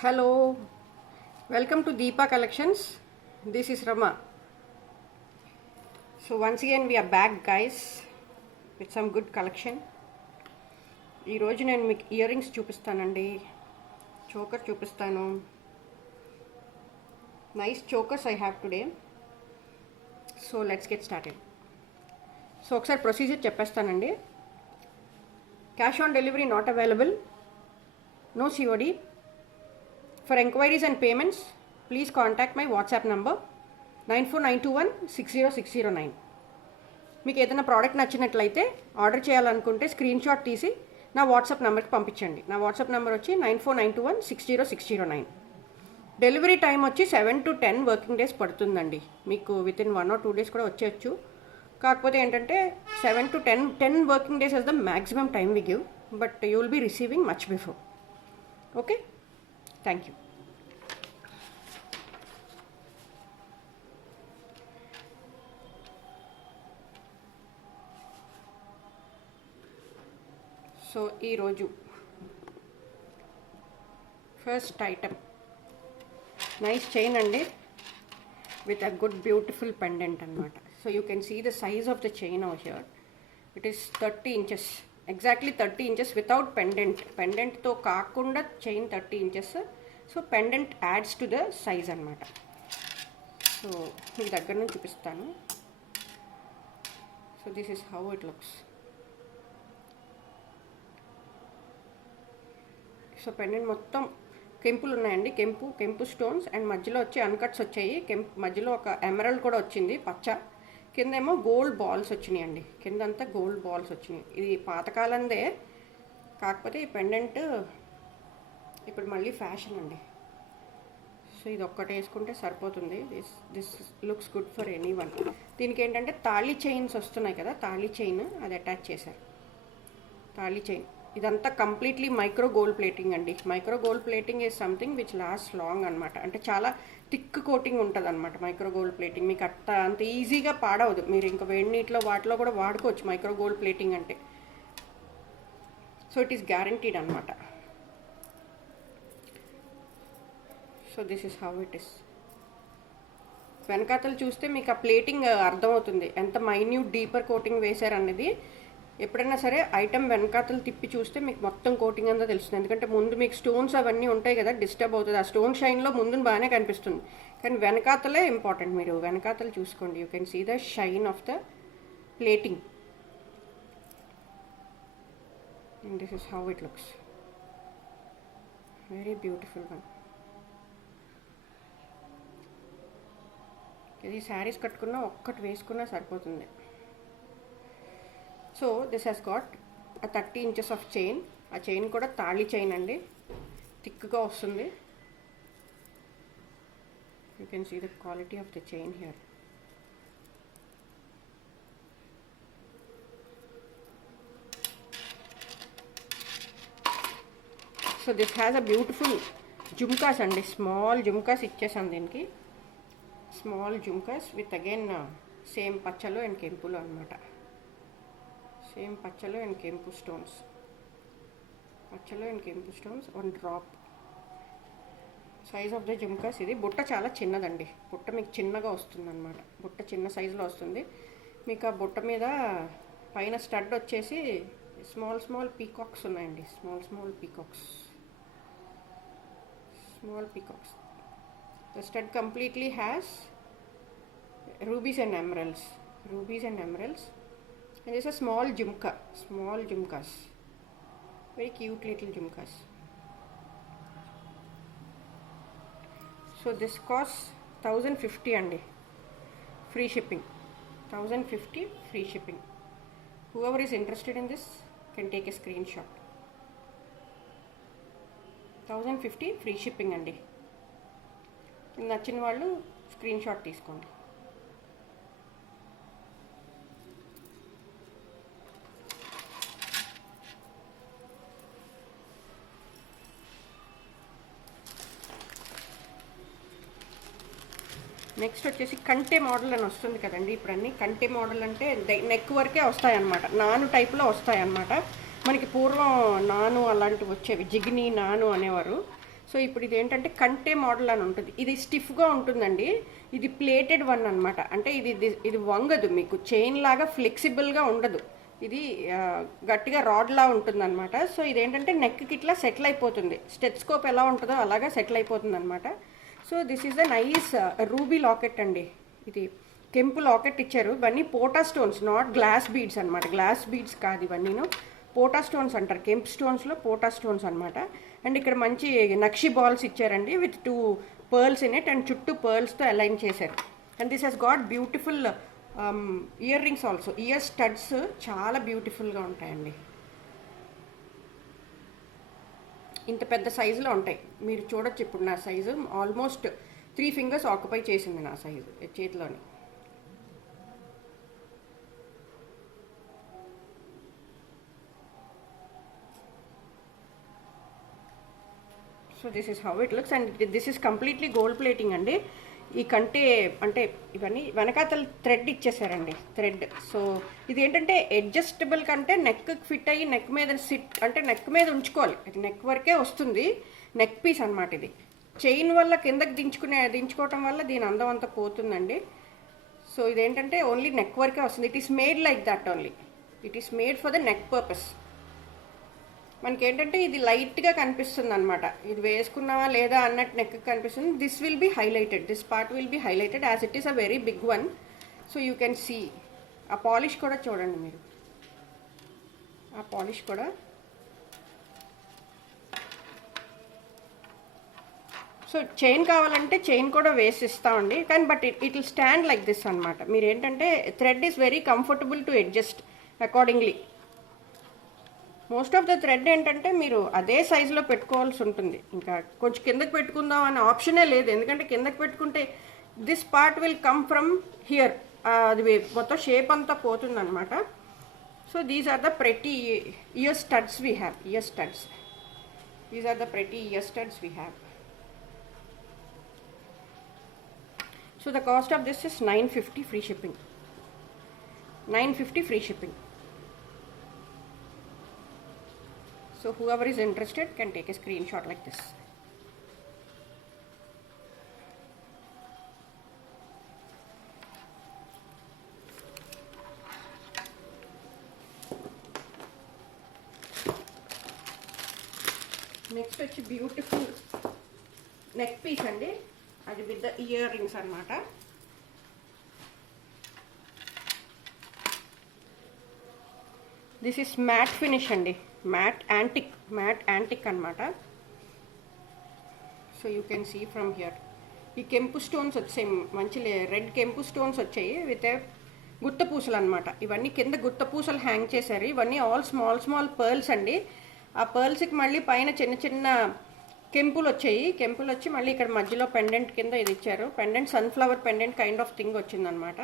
Hello, welcome to Deepa Collections. This is Rama. So once again we are back guys with some good collection. ఈ రోజు నేను మీకు earrings చూపిస్తానండి. Choker చూపిస్తాను. Nice chokers I have today. So let's get started. So ఒకసారి procedure చెప్పేస్తానండి. Cash on delivery not available. No COD. For enquiries and payments, please contact my WhatsApp number 9492160609. మీకు ఏదైనా ప్రోడక్ట్ నచ్చినట్లయితే ఆర్డర్ చేయాలనుకుంటే స్క్రీన్ షాట్ తీసి నా వాట్సాప్ నెంబర్కి పంపించండి. నా వాట్సాప్ నెంబర్ వచ్చి 9492160609. డెలివరీ టైం వచ్చి 7 to 10 వర్కింగ్ డేస్ పడుతుందండి. మీకు వితిన్ 1 or 2 days కూడా వచ్చేయచ్చు. కాకపోతే ఏంటంటే 7 to 10 working days is the maximum time we give, but you will be receiving much before. Okay, thank you. So ఈరోజు ఫస్ట్ ఐటమ్ నైస్ చైన్ అండి, with a good beautiful pendant అనమాట. So you can see the size of the chain over here. It is 30 inches, exactly 30 inches without pendant. పెండెంట్తో కాకుండా chain 30 inches. So pendant adds to the size అనమాట. So మీకు దగ్గర నుంచి చూపిస్తాను. So this is how it looks. So pendant మొత్తం కెంపులు ఉన్నాయండి, కెంపు స్టోన్స్, అండ్ మధ్యలో వచ్చి అన్కట్స్ వచ్చాయి. మధ్యలో ఒక ఎమరల్డ్ కూడా వచ్చింది పచ్చ. కిందేమో గోల్డ్ బాల్స్ వచ్చినాయి అండి, కిందంతా గోల్డ్ బాల్స్ వచ్చినాయి. ఇది పాతకాలందే, కాకపోతే ఈ పెండెంట్ ఇప్పుడు మళ్ళీ ఫ్యాషన్ అండి. సో ఇది ఒక్కటి వేసుకుంటే సరిపోతుంది. This looks good for any one. దీనికి ఏంటంటే తాళీ చైన్స్ వస్తున్నాయి కదా, తాళీ చైన్ అది అటాచ్ చేశారు. తాళీ చైన్ ఇదంతా కంప్లీట్లీ మైక్రో గోల్డ్ ప్లేటింగ్ అండి. Micro gold plating is something which last long అనమాట. అంటే చాలా థిక్ కోటింగ్ ఉంటుంది అనమాట మైక్రో గోల్డ్ ప్లేటింగ్. మీకు అంత ఈజీగా పాడవదు. మీరు ఇంకా వేడి నీటిలో వాటిలో కూడా వాడుకోవచ్చు మైక్రో గోల్డ్ ప్లేటింగ్ అంటే. సో ఇట్ ఈస్ గ్యారంటీడ్ అనమాట. So this is how it is. వెనకాతలు చూస్తే మీకు ఆ ప్లేటింగ్ అర్థమవుతుంది, ఎంత మైన్యూట్ డీపర్ కోటింగ్ వేశారనేది. ఎప్పుడైనా సరే ఐటమ్ వెనకాతలు తిప్పి చూస్తే మీకు మొత్తం కోటింగ్ అంతా తెలుస్తుంది. ఎందుకంటే ముందు మీకు స్టోన్స్ అవన్నీ ఉంటాయి కదా, డిస్టర్బ్ అవుతుంది. ఆ స్టోన్ షైన్లో ముందు బాగానే కనిపిస్తుంది, కానీ వెనకాతలే ఇంపార్టెంట్. మీరు వెనకాతలు చూసుకోండి, you can see the shine of the plating. And this is how it looks. Very beautiful one. ఇది శారీస్ కట్టుకున్నా ఒక్కటి వేసుకున్నా సరిపోతుంది. సో దిస్ హ్యాస్ గాట్ ఆ 30 inches ఆఫ్ చైన్. ఆ చైన్ కూడా తాళి చైన్ అండి, థిక్గా వస్తుంది. You can see the quality of the chain here. So this has a beautiful jhumkas అండి, స్మాల్ జుమ్కాస్ ఇచ్చేసాను దీనికి. Small jhumkas with again same పచ్చలు అండ్ కెంపులు అనమాట. సేమ్ పచ్చలు అండ్ కెంపు స్టోన్స్, పచ్చలు అండ్ కెంపు stones, 1 drop. Size of the jhumkas ఇది. బుట్ట చాలా చిన్నదండి, బుట్ట మీకు చిన్నగా వస్తుంది అనమాట. బుట్ట చిన్న సైజులో వస్తుంది మీకు. ఆ బుట్ట మీద పైన స్టడ్ వచ్చేసి స్మాల్ పీకాక్స్ ఉన్నాయండి, small peacocks. The stud completely has rubies and emeralds. And there's a small jhumkas, very cute little jhumkas. So this costs 1050 andi, free shipping. 1050 free shipping. Whoever is interested in this can take a screenshot. 1050 free shipping andi. నచ్చిన వాళ్ళు screen shot తీసుకోండి. నెక్స్ట్ వచ్చేసి కంటే మోడల్ అని వస్తుంది కదండి. ఇప్పుడు అన్నీ కంటే మోడల్ అంటే నెక్ వరకే వస్తాయన్నమాట, నాను టైప్లో వస్తాయన్నమాట. మనకి పూర్వం నాను అలాంటివి వచ్చేవి, జిగిని నాను అనేవారు. సో ఇప్పుడు ఇది ఏంటంటే కంటే మోడల్ అని ఉంటుంది. ఇది స్టిఫ్గా ఉంటుందండి. ఇది ప్లేటెడ్ వన్ అనమాట. అంటే ఇది వంగదు, మీకు చైన్ లాగా ఫ్లెక్సిబుల్గా ఉండదు. ఇది గట్టిగా రాడ్లా ఉంటుందన్నమాట. సో ఇదేంటంటే నెక్కి ఇట్లా సెటిల్ అయిపోతుంది. స్టెత్స్కోప్ ఎలా ఉంటుందో అలాగా సెటిల్ అయిపోతుంది అనమాట. So this is the nice ruby locket అండి. ఇది కెంపు లాకెట్ ఇచ్చారు. ఇవన్నీ పోటా స్టోన్స్, నాట్ గ్లాస్ బీడ్స్ అనమాట. గ్లాస్ బీడ్స్ కాదు ఇవన్నీను, పోటా స్టోన్స్ అంటారు. కెంప్ స్టోన్స్లో పోటా స్టోన్స్ అనమాట. అండ్ ఇక్కడ మంచి నక్షి బాల్స్ ఇచ్చారండి with 2 pearls in it, and చుట్టూ పర్ల్స్తో అలైన్ చేశారు. And this has got beautiful earrings also. Ear studs చాలా బ్యూటిఫుల్గా ఉంటాయండి. ఇంత పెద్ద సైజులో ఉంటాయి. మీరు చూడొచ్చు ఇప్పుడు నా సైజు ఆల్మోస్ట్ 3 ఫింగర్స్ ఆక్యుపై చేసింది నా సైజు చేతిలోని. So this is how it looks. And this is completely gold plating అండి. ఈ కంటే అంటే ఇవన్నీ వెనకాతల థ్రెడ్ ఇచ్చేసారండి, థ్రెడ్. సో ఇది ఏంటంటే అడ్జస్టబుల్ కంటే నెక్ ఫిట్ అయ్యి నెక్ మీద అంటే నెక్ మీద ఉంచుకోవాలి. నెక్ వరకే వస్తుంది, నెక్ పీస్ అనమాట. ఇది చైన్ వల్ల కిందకి దించుకోవటం వల్ల దీని అందం అంతా పోతుందండి. సో ఇదేంటంటే ఓన్లీ నెక్ వరకే వస్తుంది. It is made like that only. It is made for the neck purpose. మనకేంటంటే ఇది లైట్గా కనిపిస్తుంది అనమాట. ఇది వేసుకున్నావా లేదా అన్నట్టు నెక్ కనిపిస్తుంది. This will be highlighted, this part will be highlighted as it is a very big one. So you can see ఆ పాలిష్ కూడా చూడండి మీరు. ఆ పాలిష్ కూడా సో చైన్ కావాలంటే చైన్ కూడా వేసి ఇస్తామండి. కానీ but it will stand like this అనమాట. మీరు ఏంటంటే thread is very comfortable to adjust accordingly. Most of the thread ఏంటంటే మీరు అదే సైజులో పెట్టుకోవాల్సి ఉంటుంది. ఇంకా కొంచెం కిందకి పెట్టుకుందాం అనే ఆప్షనే లేదు. ఎందుకంటే కిందకి పెట్టుకుంటే this part will come from here, అది మొత్తం షేప్ అంతా పోతుంది అనమాట. So these are the pretty ear studs we have. Ear studs, these are the pretty ear studs we have. So the cost of this is 950 free shipping. 950 free shipping. So whoever is interested can take a screenshot like this. Next is beautiful neck piece andi, adi with the earrings anamata. This is matte finish andi, matte antique anamata. So you can see from here ఈ కెంపు స్టోన్స్ వచ్చాయి, మంచి రెడ్ కెంపు స్టోన్స్ వచ్చాయి విత్ గుత్త పూసలు అనమాట. ఇవన్నీ కింద గుత్త పూసలు హ్యాంగ్ చేశారు. ఇవన్నీ ఆల్ స్మాల్ పర్ల్స్ అండి. ఆ పర్ల్స్కి మళ్ళీ పైన చిన్న చిన్న కెంపులు వచ్చాయి. కెంపులు వచ్చి మళ్ళీ ఇక్కడ మధ్యలో పెండెంట్ కింద ఇది ఇచ్చారు. Pendant sunflower pendant kind of thing వచ్చిందనమాట.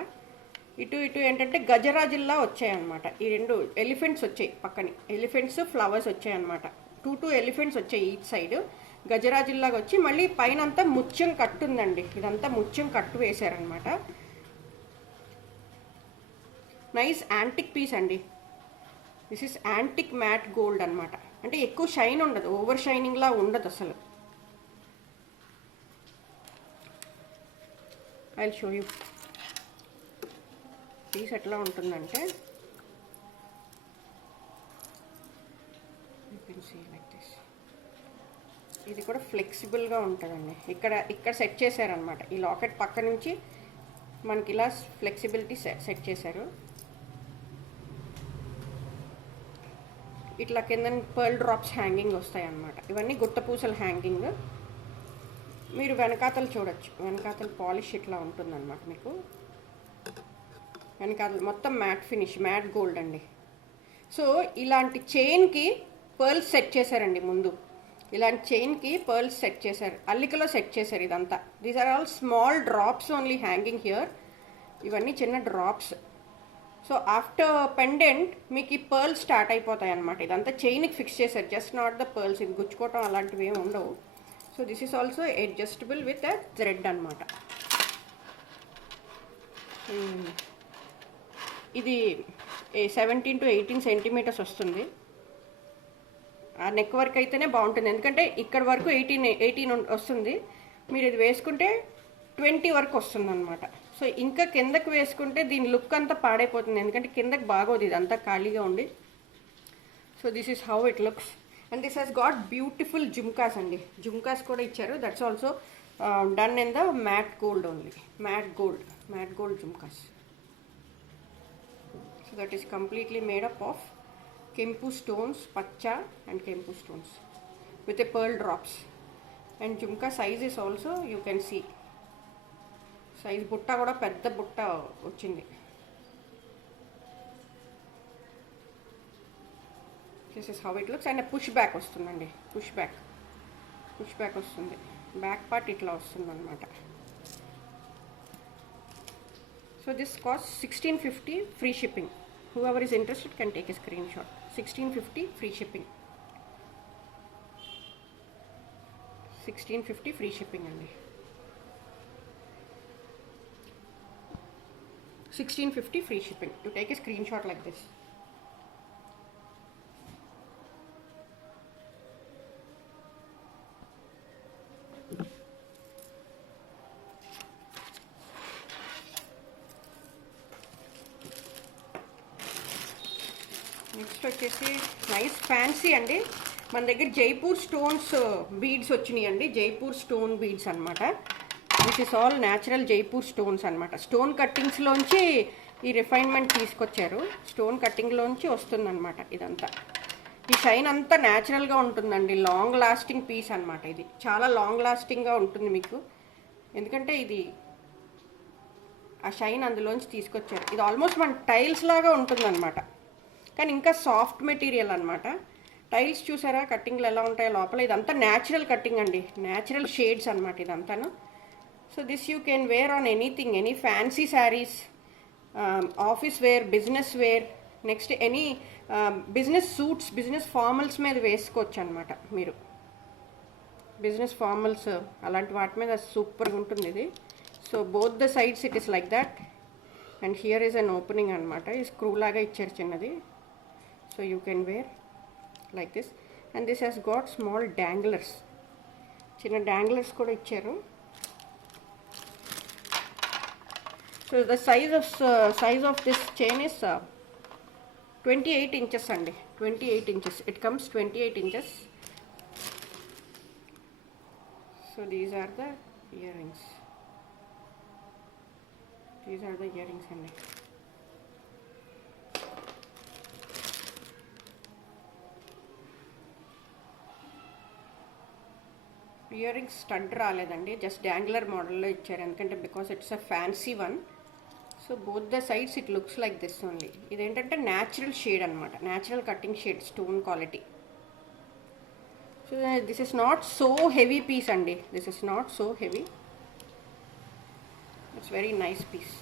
ఇటు ఏంటంటే గజరాజిల్లా వచ్చాయన్నమాట. ఈ రెండు ఎలిఫెంట్స్ వచ్చాయి పక్కని, ఎలిఫెంట్స్ ఫ్లవర్స్ వచ్చాయన్నమాట. టూ ఎలిఫెంట్స్ వచ్చాయి ఈచ్ సైడ్. గజరాజిల్లాగా వచ్చి మళ్ళీ పైన అంతా ముత్యం కట్టు ఉందండి. ఇదంతా ముత్యం కట్టు వేశారనమాట. నైస్ యాంటిక్ పీస్ అండి. This is antique mat gold అనమాట. అంటే ఎక్కువ షైన్ ఉండదు, ఓవర్ షైనింగ్ లా ఉండదు అసలు. I will show you piece ఎట్లా ఉంటుందంటే, you can see like this. ఇది కూడా ఫ్లెక్సిబుల్గా ఉంటుందండి. ఇక్కడ సెట్ చేశారనమాట. ఈ లాకెట్ పక్క నుంచి మనకి ఇలా ఫ్లెక్సిబిలిటీ సెట్ చేశారు. ఇట్లా కింద పర్ల్ డ్రాప్స్ హ్యాంగింగ్ వస్తాయి అన్నమాట. ఇవన్నీ గుట్టపూసల హ్యాంగింగ్. మీరు వెనకాతలు చూడొచ్చు, వెనకాతల పాలిష్ ఇట్లా ఉంటుందన్నమాట. మీకు వెనకాతలు మొత్తం మ్యాట్ ఫినిష్, మ్యాట్ గోల్డ్ అండి. సో ఇలాంటి చైన్కి పర్ల్స్ సెట్ చేశారండి ముందు. ఇలాంటి చైన్కి పర్ల్స్ సెట్ చేశారు, అల్లికలో సెట్ చేశారు ఇదంతా. These are all small drops only hanging here. ఇవన్నీ చిన్న డ్రాప్స్. సో ఆఫ్టర్ పెండెంట్ మీకు ఈ పర్ల్స్ స్టార్ట్ అయిపోతాయి అనమాట. ఇదంతా చైన్కి ఫిక్స్ చేశారు, జస్ట్ నాట్ ద పర్ల్స్. ఇది గుచ్చుకోవటం అలాంటివి ఏమి ఉండవు. So this is also adjustable with a thread అనమాట. ఇది 17 to 18 సెంటీమీటర్స్ వస్తుంది. ఆ నెక్ వర్క్ అయితేనే బాగుంటుంది, ఎందుకంటే ఇక్కడ వరకు 18 వస్తుంది, మీరు ఇది వేసుకుంటే 20 వరకు వస్తుంది అనమాట. సో ఇంకా కిందకి వేసుకుంటే దీని లుక్ అంతా పాడైపోతుంది, ఎందుకంటే కిందకి బాగోదు, ఇది అంతా ఖాళీగా ఉండి. So this is how it looks. And this has got beautiful jhumkas అండి. జుమ్కాస్ కూడా ఇచ్చారు. That's also done in the matte gold only. Matte gold jhumkas. So that is completely made up of కెంపు స్టోన్స్, పచ్చా అండ్ కెంపు stones with a pearl drops. And jhumka size is also you can see, size butta kuda pedda butta ochindi. This is how it looks. And a push back ostundandi, push back ostundi, back part itla ostundi anamata. So this costs 1650 free shipping. Whoever is interested can take a screenshot. 1650 free shipping. 1650 free shipping అండి. 1650 free shipping. You take a screenshot like this. Next వచ్చేసి nice fancy అండి. మన దగ్గర Jaipur stones beads వచ్చినాయి అండి. Jaipur stone beads అనమాట. This is all natural Jaipur స్టోన్స్ అనమాట. స్టోన్ కట్టింగ్స్లోంచి ఈ రిఫైన్మెంట్ తీసుకొచ్చారు. స్టోన్ కట్టింగ్లోంచి వస్తుందన్నమాట ఇదంతా. ఈ షైన్ అంతా న్యాచురల్గా ఉంటుందండి. లాంగ్ లాస్టింగ్ పీస్ అనమాట. ఇది చాలా లాంగ్ లాస్టింగ్గా ఉంటుంది మీకు, ఎందుకంటే ఇది ఆ షైన్ అందులోంచి తీసుకొచ్చారు. ఇది ఆల్మోస్ట్ మన టైల్స్ లాగా ఉంటుందన్నమాట, కానీ ఇంకా సాఫ్ట్ మెటీరియల్ అనమాట. టైల్స్ చూసారా కట్టింగ్లు ఎలా ఉంటాయో లోపల. ఇదంతా న్యాచురల్ కట్టింగ్ అండి, న్యాచురల్ షేడ్స్ అనమాట ఇదంతాను. So this you can wear on anything, any fancy saris, office wear, business wear, next any business suits, business formals మీద వేసుకోవచ్చు అనమాట మీరు. బిజినెస్ ఫార్మల్స్ అలాంటి వాటి మీద సూపర్గా ఉంటుంది ఇది. So both the sides it is like that. And here is an opening అనమాట. ఈ స్క్రూ లాగా ఇచ్చారు చిన్నది. So you can wear like this. And this has got small danglers, చిన్న danglers కూడా ఇచ్చారు. So the size of this chain is 28 inches అండి. 28 inches. It comes 28 inches. So these are the earrings. అండి. ఇయర్ రింగ్స్ స్టడ్ రాలేదండి, just dangler మోడల్లో ఇచ్చారు, ఎందుకంటే because it's a fancy one. So both the sides it looks like this only. ఇదేంటంటే natural shade అనమాట, natural cutting shade, stone quality. So this is not so heavy piece అండి. This is not so heavy. It's very nice piece.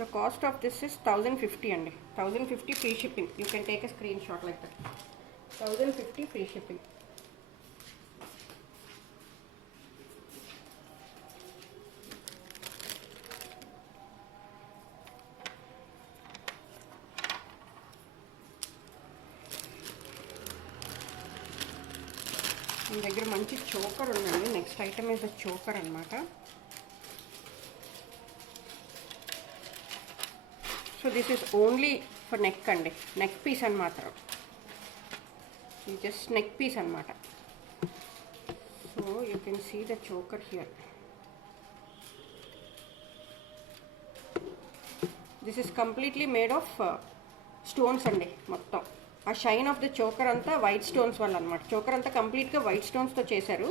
The cost of this is 1050 అండి. 1050 free shipping. You can take a screenshot like that. 1050 free shipping. మన దగ్గర మంచి choker ఉందండి. Next item is the choker అనమాట. So this is only for neck అండి, neck piece అని మాత్రం. Just neck piece అనమాట. So you can see the choker here. This is completely made of stones అండి మొత్తం. ఆ షైన్ ఆఫ్ ద చోకర్ అంతా white stones వల్ల అనమాట. చోకర్ అంతా కంప్లీట్గా వైట్ స్టోన్స్తో చేశారు.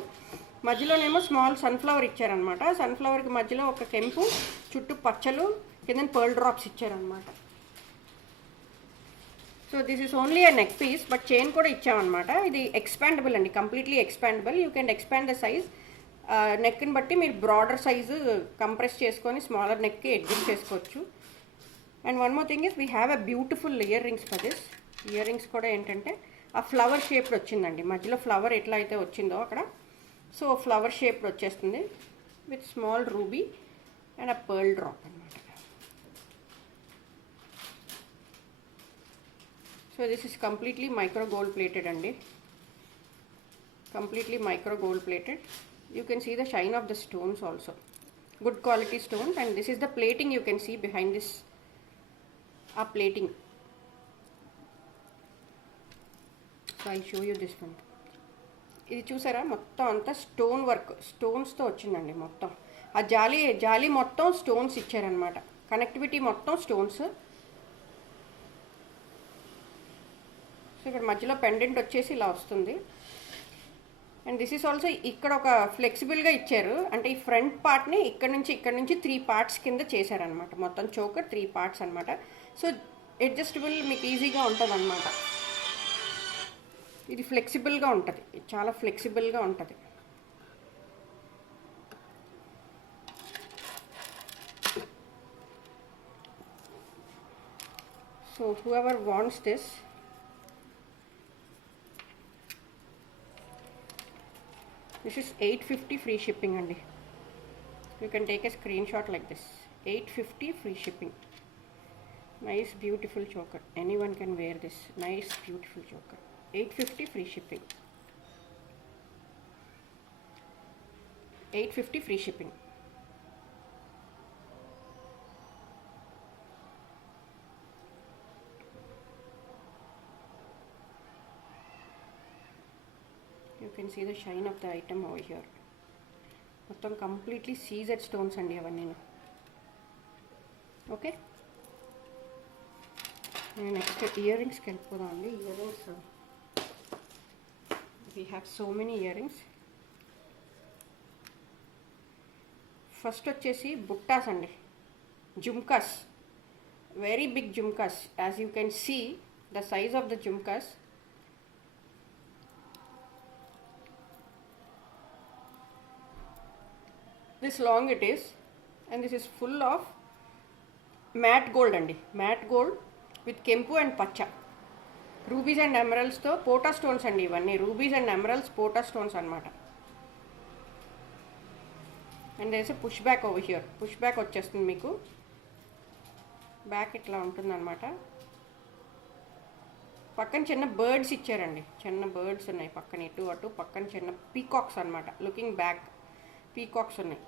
మధ్యలోనేమో స్మాల్ సన్ఫ్లవర్ ఇచ్చారనమాట. సన్ఫ్లవర్కి మధ్యలో ఒక కెంపు, చుట్టూ పచ్చలు, కింద పర్ల్ డ్రాప్స్ ఇచ్చారనమాట. So this is only a neck piece, but chain కూడా ఇచ్చామన్నమాట. ఇది ఎక్స్పాండబుల్ అండి, completely expandable. You can expand the size. నెక్ని బట్టి మీరు బ్రాడర్ సైజు కంప్రెస్ చేసుకొని స్మాలర్ నెక్కి అడ్జస్ట్ చేసుకోవచ్చు. And one more thing is we have a beautiful earrings for this. Earrings కూడా ఏంటంటే ఆ ఫ్లవర్ షేప్డ్ వచ్చిందండి, మధ్యలో ఫ్లవర్ ఎట్లా అయితే వచ్చిందో అక్కడ, సో ఫ్లవర్ షేప్డ్ వచ్చేస్తుంది with small ruby and a pearl drop అనమాట. So this is completely micro gold plated అండి, completely micro gold plated. You can see the shine of the stones also, good quality stones. And this is the plating, you can see behind this plating. So I'll show you this one. ఇది చూసారా మొత్తం అంతా stone work, స్టోన్స్తో వచ్చిందండి మొత్తం. ఆ జాలీ మొత్తం స్టోన్స్ ఇచ్చారనమాట, కనెక్టివిటీ మొత్తం స్టోన్స్. సో ఇక్కడ మధ్యలో పెండెంట్ వచ్చేసి ఇలా వస్తుంది. అండ్ దిస్ ఈస్ ఆల్సో ఇక్కడ ఒక ఫ్లెక్సిబుల్గా ఇచ్చారు, అంటే ఈ ఫ్రంట్ పార్ట్ని ఇక్కడ నుంచి 3 పార్ట్స్ కింద చేశారనమాట, మొత్తం చోకర్ 3 పార్ట్స్ అనమాట. సో అడ్జస్టబుల్ మీకు ఈజీగా ఉంటుంది అనమాట. ఇది ఫ్లెక్సిబుల్గా ఉంటుంది, చాలా ఫ్లెక్సిబుల్గా ఉంటుంది. So whoever wants this, this is 850 free shipping andi. You can take a screenshot like this. 850 free shipping. Nice beautiful choker, anyone can wear this. Nice beautiful choker, 850 free shipping. 850 free shipping. You can see the shine of the item over here. మొత్తం completely CZ stones అండి అవన్నీ. Okay, నేను next ఇయర్ రింగ్స్కి వెళ్ళిపోదాం అండి. Earrings we have so many earrings. First వచ్చేసి బుట్టాస్ అండి, jhumkas, very big jhumkas. As you can see the size of the jhumkas. This long it is, and this is full of matte gold andi, matte gold with kempu and pacha, rubies and emeralds tho pota stones andi. Ivanni rubies and emeralds pota stones anamata. And there is a push back over here, push back వచ్చేస్తుంది మీకు, బ్యాక్ ఇట్లా ఉంటుంది అనమాట. పక్కన చిన్న బర్డ్స్ ఇచ్చారండి, చిన్న బర్డ్స్ ఉన్నాయి పక్కన, ఇటు అటు పక్కన చిన్న పీకాక్స్ అనమాట. లుకింగ్ బ్యాక్ పీకాక్స్ ఉన్నాయి.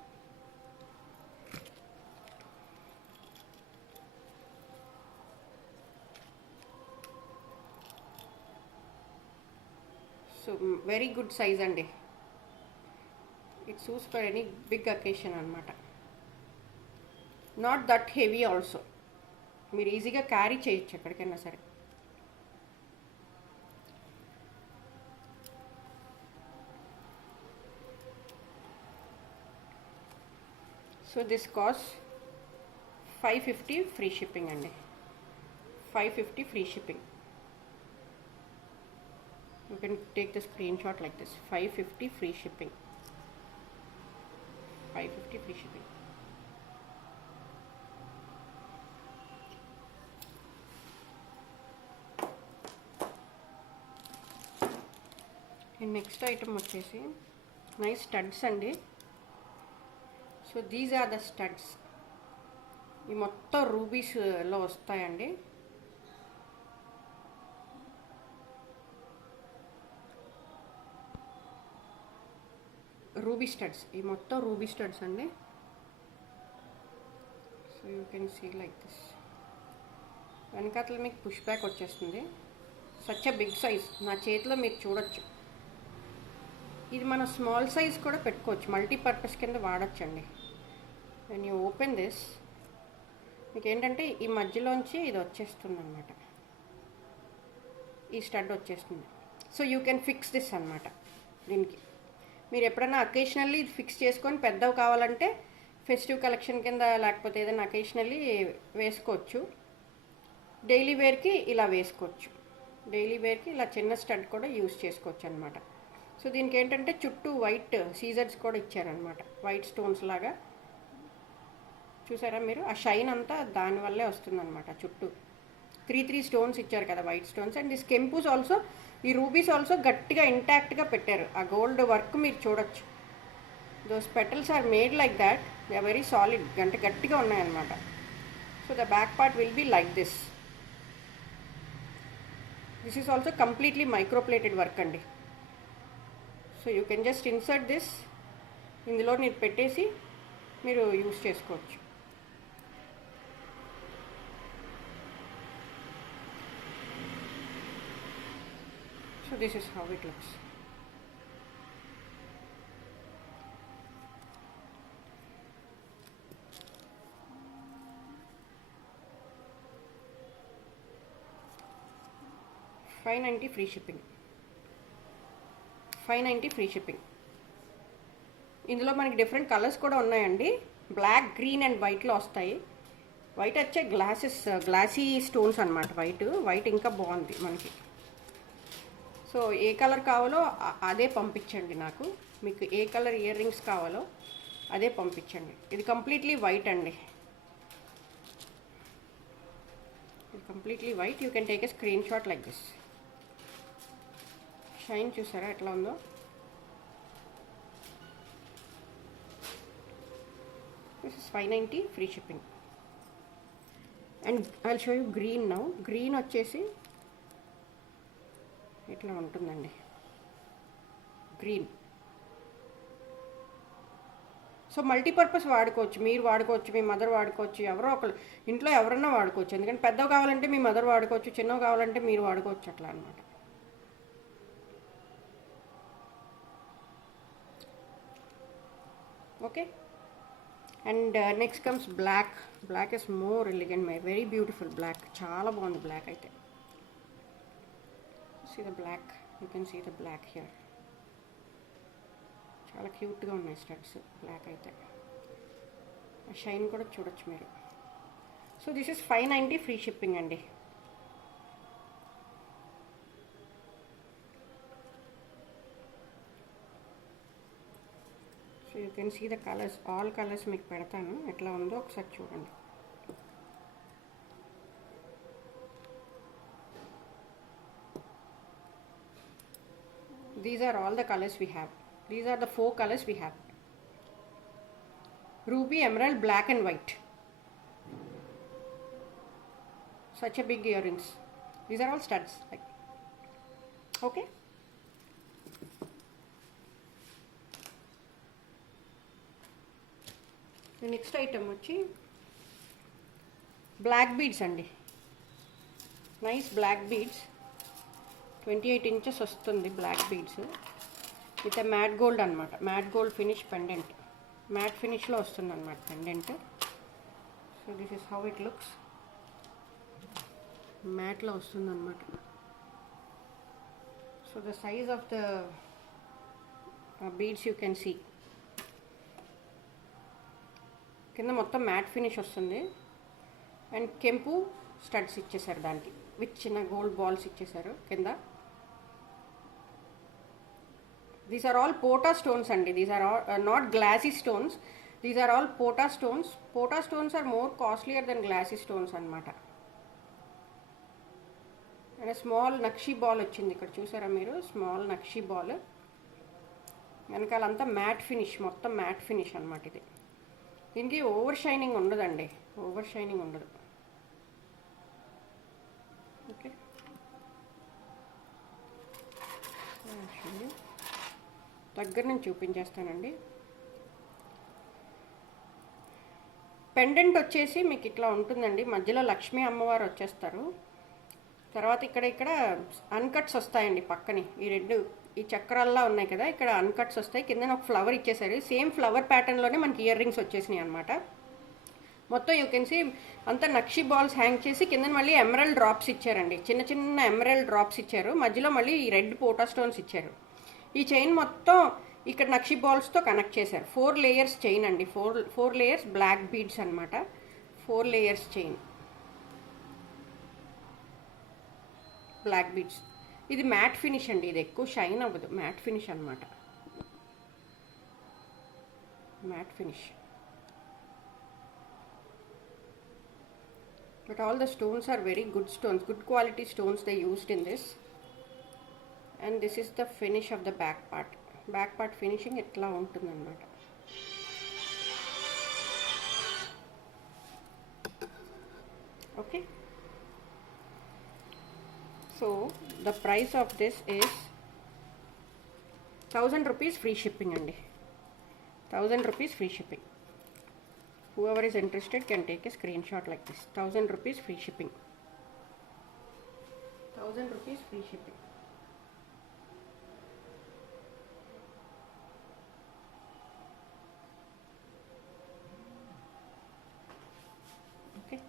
సో వెరీ గుడ్ సైజ్ అండి, it suits for any big occasion అనమాట. నాట్ దట్ హెవీ ఆల్సో, మీరు ఈజీగా క్యారీ చేయొచ్చు ఎక్కడికైనా సరే. So this cost 550 free shipping అండి, 550 free shipping. You can take the screenshot like this, 550 free shipping, 550 free shipping. And next item వచ్చేసి nice studs అండి. So these are the studs, ఈ మొత్తం రూబీస్లో వస్తాయండి. రూబీ స్టడ్స్, ఈ మొత్తం రూబీ స్టడ్స్ అండి. So you can see like this. వెనకాతల మీకు పుష్ బ్యాక్ వచ్చేస్తుంది. సచ్ అ బిగ్ సైజ్, నా చేతిలో మీరు చూడొచ్చు. ఇది మన స్మాల్ సైజ్ కూడా పెట్టుకోవచ్చు, మల్టీపర్పస్ కింద వాడచ్చండి. వెన్ యూ ఓపెన్ దిస్, మీకు ఏంటంటే ఈ మధ్యలోంచి ఇది వచ్చేస్తుంది అనమాట, ఈ స్టడ్ వచ్చేస్తుంది. So you can fix this అనమాట. దీనికి మీరు ఎప్పుడైనా అకేషనల్లీ ఇది ఫిక్స్ చేసుకొని పెద్దవి కావాలంటే ఫెస్టివ్ కలెక్షన్ కింద లేకపోతే ఏదైనా అకేషనల్లీ వేసుకోవచ్చు. డైలీ వేర్కి ఇలా వేసుకోవచ్చు, డైలీ వేర్కి ఇలా చిన్న స్టడ్ కూడా యూజ్ చేసుకోవచ్చు అనమాట. సో దీనికి ఏంటంటే చుట్టూ వైట్ సీజర్స్ కూడా ఇచ్చారనమాట, వైట్ స్టోన్స్ లాగా చూసారా మీరు, ఆ షైన్ అంతా దానివల్లే వస్తుందన్నమాట. చుట్టూ 3 స్టోన్స్ ఇచ్చారు కదా, వైట్ స్టోన్స్. అండ్ దిస్ కెంపూస్ ఆల్సో, ఈ రూబీస్ ఆల్సో గట్టిగా ఇంటాక్ట్గా పెట్టారు. ఆ గోల్డ్ వర్క్ మీరు చూడొచ్చు. Those petals are made like that, they are very solid, గట్టిగా ఉన్నాయన్నమాట. So the back part will be like this. This is also completely microplated work అండి. So you can just insert this, ఇందులో మీరు పెట్టేసి మీరు యూస్ చేసుకోవచ్చు. So this is how it looks. $590 free shipping. $590 free shipping. ఇందులో మనకి డిఫరెంట్ కలర్స్ కూడా ఉన్నాయండి. బ్లాక్, గ్రీన్ అండ్ వైట్లో వస్తాయి. వైట్ వచ్చే గ్లాసీ స్టోన్స్ అనమాట. వైట్ ఇంకా బాగుంది మనకి. సో ఏ కలర్ కావాలో అదే పంపించండి నాకు. మీకు ఏ కలర్ ఇయర్ రింగ్స్ కావాలో అదే పంపించండి. ఇది కంప్లీట్లీ వైట్ అండి. ఇది completely white. You can take a screen shot like this. Shine చూసారా ఎట్లా ఉందో. This is $590 free shipping. And I will show you green now. Green వచ్చేసి ఇట్లా ఉంటుందండి, గ్రీన్. సో మల్టీపర్పస్ వాడుకోవచ్చు, మీరు వాడుకోవచ్చు, మీ మదర్ వాడుకోవచ్చు, ఎవరో ఒకరు ఇంట్లో ఎవరన్నా వాడుకోవచ్చు. ఎందుకంటే పెద్దవి కావాలంటే మీ మదర్ వాడుకోవచ్చు, చిన్నవి కావాలంటే మీరు వాడుకోవచ్చు, అట్లా అనమాట. Okay. And next comes black. Black is more elegant, very beautiful black. చాలా బాగుంది బ్లాక్ అయితే. See the black, you can see the black here. చాలా క్యూట్గా ఉన్నాయి స్టడ్స్ బ్లాక్ అయితే. ఆ షైన్ కూడా చూడొచ్చు మీరు. So this is $590 free shipping అండి. So you can see the colours, all colours మీకు పెడతాను, ఎట్లా ఉందో ఒకసారి చూడండి. These are all the colors we have. These are the 4 colors we have. Ruby, emerald, black and white. Such a big earrings. These are all studs. Like, okay. The next item వచ్చి black beads అండి. Nice black beads. 28 inches వస్తుంది black beads with matte gold అనమాట. Matte gold finish pendant, matte ఫినిష్లో వస్తుంది అనమాట pendant. So this is how it looks. మ్యాట్లో వస్తుంది అనమాట. So the size of the beads you can see. కింద మొత్తం మ్యాట్ ఫినిష్ వస్తుంది. అండ్ కెంపు స్టడ్స్ ఇచ్చేసారు దానికి, విత్ చిన్న గోల్డ్ బాల్స్ ఇచ్చేసారు కింద. These are all pota stones అండి. These are all not glassy stones. These are all pota stones. Pota stones are more costlier than glassy stones అనమాట. అండ్ స్మాల్ నక్షి బాల్ వచ్చింది ఇక్కడ చూసారా మీరు, స్మాల్ నక్షి బాల్. వెనకాలంతా మ్యాట్ ఫినిష్, మొత్తం మ్యాట్ ఫినిష్ అనమాట ఇది. దీనికి ఓవర్ షైనింగ్ ఉండదండి, ఓవర్ షైనింగ్ ఉండదు. ఓకే. దగ్గర నుంచి చూపించేస్తానండి. పెండెంట్ వచ్చేసి మీకు ఇట్లా ఉంటుందండి. మధ్యలో లక్ష్మీ అమ్మవారు వచ్చేస్తారు. తర్వాత ఇక్కడ అన్కట్స్ వస్తాయండి పక్కని. ఈ చక్రాల్లో ఉన్నాయి కదా, ఇక్కడ అన్కట్స్ వస్తాయి. కింద ఒక ఫ్లవర్ ఇచ్చేసారు. సేమ్ ఫ్లవర్ ప్యాటర్న్లోనే మనకి ఇయర్ రింగ్స్ వచ్చేసినాయి అనమాట. మొత్తం యూ కెన్ సీ అంతా నక్షి బాల్స్ హ్యాంగ్ చేసి కింద మళ్ళీ ఎమరల్డ్ డ్రాప్స్ ఇచ్చారండి. చిన్న చిన్న ఎమరల్డ్ డ్రాప్స్ ఇచ్చారు. మధ్యలో మళ్ళీ ఈ రెడ్ పోటా స్టోన్స్ ఇచ్చారు. ఈ చైన్ మొత్తం ఇక్కడ నక్షి బాల్స్తో కనెక్ట్ చేశారు. 4 లేయర్స్ చైన్ అండి. 4 లేయర్స్ బ్లాక్ బీడ్స్ అనమాట. 4 లేయర్స్ చైన్ బ్లాక్ బీడ్స్. ఇది మ్యాట్ ఫినిష్ అండి. ఇది ఎక్కువ షైన్ అవ్వదు, మ్యాట్ ఫినిష్ అనమాట. Matte finish. But all the stones are very good stones, good quality stones they used in this. And this is the finish of the back part. Back part finishing itla untundannamata. Okay. So the price of this is 1000 rupees free shipping andi. 1000 rupees free shipping. Whoever is interested can take a screenshot like this. 1000 rupees free shipping. 1000 rupees free shipping. Okay.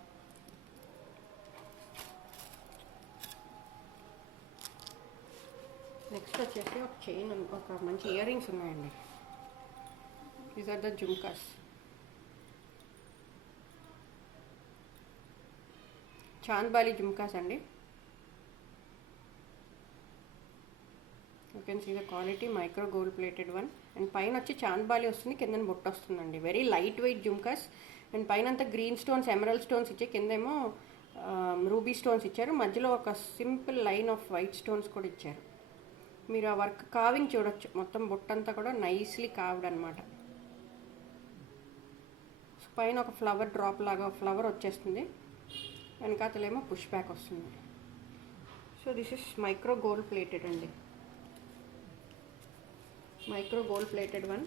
Next వచ్చేసి ఒక chain, ఒక మంచి earrings ఉన్నాయండి. These are the jhumkas. Chandbali jhumkas అండి. You can see the quality, micro gold plated one. And పైన వచ్చి చాంద్బాలి వస్తుంది, కింద బొట్టు వస్తుందండి. Very light weight jhumkas. And పైన అంతా గ్రీన్ స్టోన్స్, ఎమరల్డ్ స్టోన్స్ ఇచ్చి, కిందేమో రూబీ స్టోన్స్ ఇచ్చారు. మధ్యలో ఒక simple line off white stones కూడా ఇచ్చారు. మీరు ఆ వర్క్ కావింగ్ చూడొచ్చు. మొత్తం బొట్టంతా కూడా నైస్లీ కావ్డ్ అనమాట. పైన ఒక ఫ్లవర్ డ్రాప్ లాగా ఫ్లవర్ వచ్చేస్తుంది, వెనకాతలేమో పుష్ బ్యాక్ వస్తుంది. So this is micro gold plated అండి. Micro gold plated one.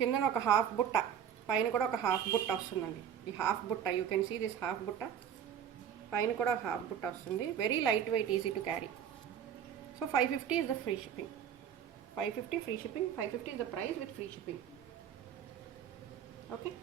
కిందన ఒక హాఫ్ బుట్ట, పైన కూడా ఒక హాఫ్ బుట్ట వస్తుందండి. ఈ హాఫ్ బుట్ట, you can see this half బుట్ట. పైన కూడా హాఫ్ బుట్ట వస్తుంది. Very light weight, easy to carry. So 550 is the free shipping. 550 free shipping. 550 is the price with free shipping. Okay.